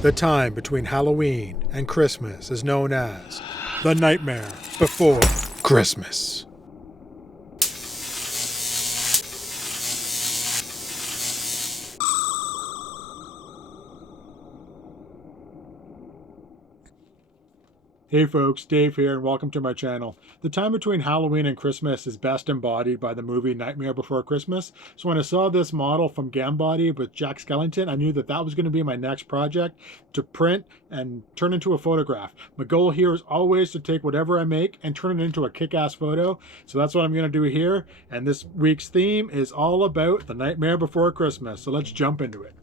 The time between Halloween and Christmas is known as the Nightmare Before Christmas. Hey folks, Dave here and welcome to my channel. The time between Halloween and Christmas is best embodied by the movie Nightmare Before Christmas. So when I saw this model from Gambody with Jack Skellington, I knew that was going to be my next project to print and turn into a photograph. My goal here is always to take whatever I make and turn it into a kick-ass photo. So that's what I'm going to do here. And this week's theme is all about the Nightmare Before Christmas. So let's jump into it.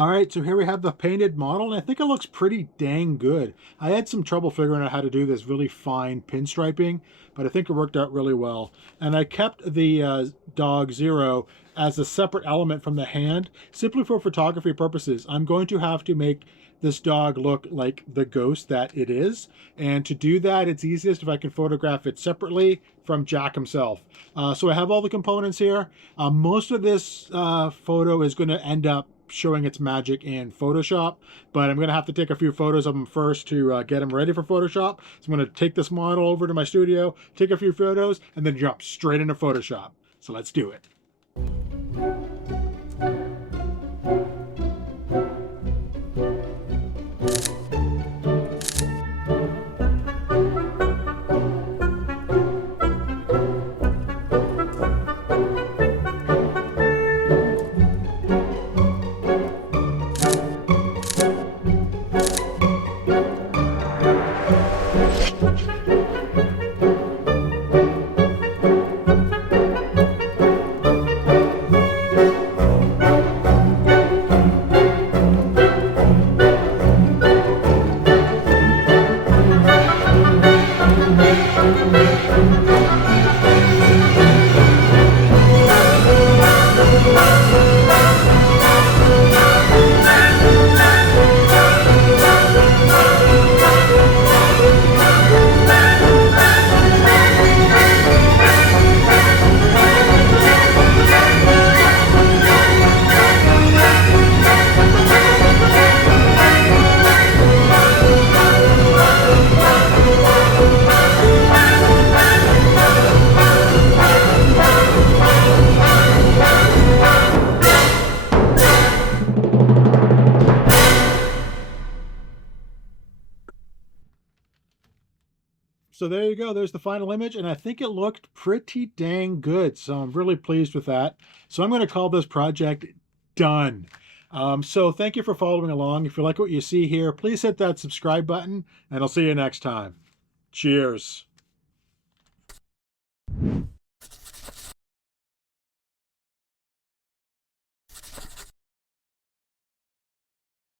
Alright, so here we have the painted model, and I think it looks pretty dang good. I had some trouble figuring out how to do this really fine pinstriping, but I think it worked out really well. And I kept the dog Zero as a separate element from the hand, simply for photography purposes. I'm going to have to make this dog look like the ghost that it is, and to do that, it's easiest if I can photograph it separately from Jack himself. So I have all the components here. Most of this photo is going to end up showing its magic in Photoshop, but I'm going to have to take a few photos of them first to get them ready for Photoshop. So I'm going to take this model over to my studio, take a few photos, and then jump straight into Photoshop. So let's do it. So there you go. There's the final image, and I think it looked pretty dang good. So I'm really pleased with that. So I'm going to call this project done. So thank you for following along. If you like what you see here, please hit that subscribe button, and I'll see you next time. Cheers.